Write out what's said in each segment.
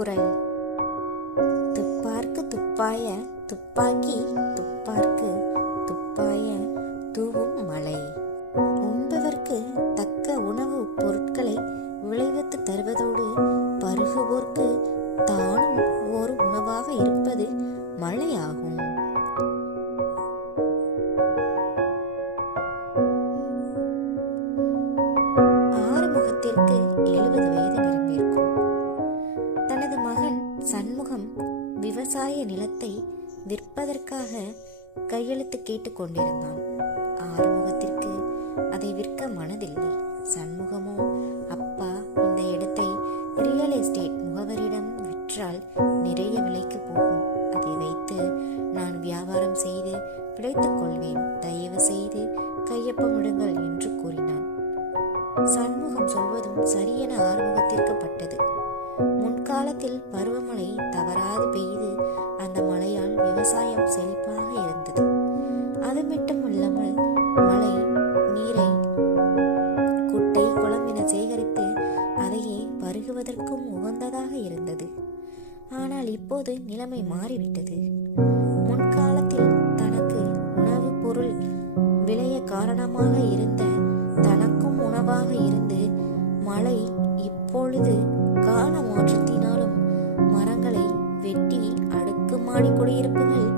குறள். துப்பார்க்கு துப்பாய துப்பாக்கி, துப்பார்க்கு துப்பாய தூவும் மழை. உண்பவர்க்கு தக்க உணவுப் பொருட்களை விளைவித்து தருவதோடு பருகுவோர்க்கு தானும் ஓர் உணவாக இருப்பது மழையாகும். ஆறுமுகத்திற்கு 70 வயது நிரம்பியிருக்கும். தனது மகன் சண்முகம் விவசாய நிலத்தை விற்பதற்காக கையெழுத்து கேட்டுக் கொண்டிருந்தான். ஆறுமுகத்திற்கு அதை விற்க மனதில்லை. சண்முகமோ, அப்பா, இந்த இடத்தை ரியல் எஸ்டேட் முகவரிடம் விற்றால் நிறைய விலைக்கு போகும். அதை வைத்து நான் வியாபாரம் செய்து பிழைத்துக் கொள்வேன். தயவு செய்து கையொப்பமிடுங்கள் என்று கூறினான். சண்முகம் சொல்வதும் சரியென ஆறுமுகத்திற்கு பட்டது. முன்காலத்தில் பருவமழை தவறாது பெய்து அந்த மழையால் விவசாயம் செழிப்பாக இருந்தது. அது மட்டுமல்லாமல் மழை நீரை குட்டை குளம் என சேகரித்து அதையே பருகுவதற்கும் உகந்ததாக இருந்தது. ஆனால் இப்போது நிலைமை மாறிவிட்டது. முன்காலத்தில் தனக்கு உணவுப் பொருள் விளைய காரணமாக இருந்த, தனக்கும் உணவாக இருந்து மழை இப்பொழுது கால மாற்றத்தினாலும் மரங்களை வெட்டி அடுக்குமாடி குடியிருப்புகள்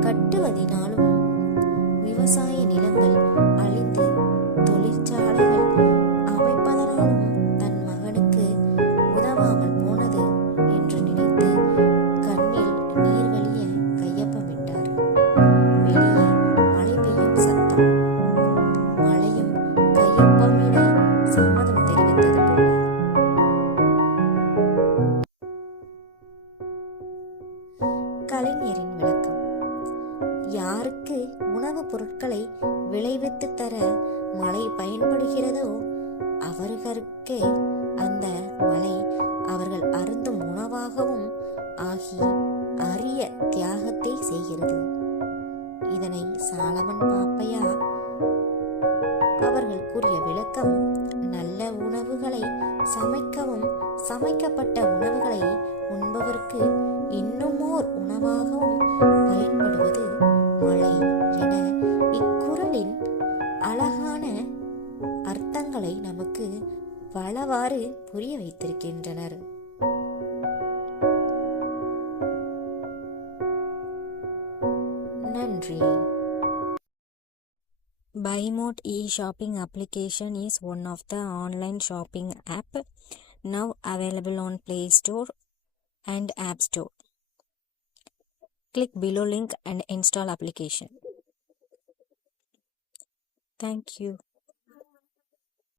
கட்டுவதினாலும் விவசாய நிலங்கள் அழிந்து தொழிற்சாலைகள் அமைப்பதனாலும் தன் மகனுக்கு உதவாமல் போனது என்று நினைத்து கண்ணில் நீர் வழிய கையொப்பமிட்டார். வெளியே மழை பெய்யும் சத்தம். மழையும் கையொப்பமிட சம்மதம் தெரிவித்தது போல. கலைஞரின் விளக்கம். யாருக்கு உணவுப் பொருட்களை விளைவித்து தர மழை பயன்படுகிறதோ அவர்களுக்கே அந்த மழை அவர்கள் அருந்தும் உணவாகவும் ஆகி அரிய தியாகத்தை செய்கிறது. இதனை சாலமன் பாப்பையா அவர்கள் கூறிய விளக்கம், நல்ல உணவுகளை சமைக்கவும் சமைக்கப்பட்ட உணவுகளை உண்பவர்க்கு இன்னுமோர் உணவாகவும் பயன்படுவது மழை என இக்குறளின் அழகான அர்த்தங்களை நமக்கு பலவாறு புரிய வைத்திருக்கின்றனர். நன்றி. BuyMode e-shopping application is one of the online shopping app now available on Play Store and App Store. Click below link and install application. Thank you.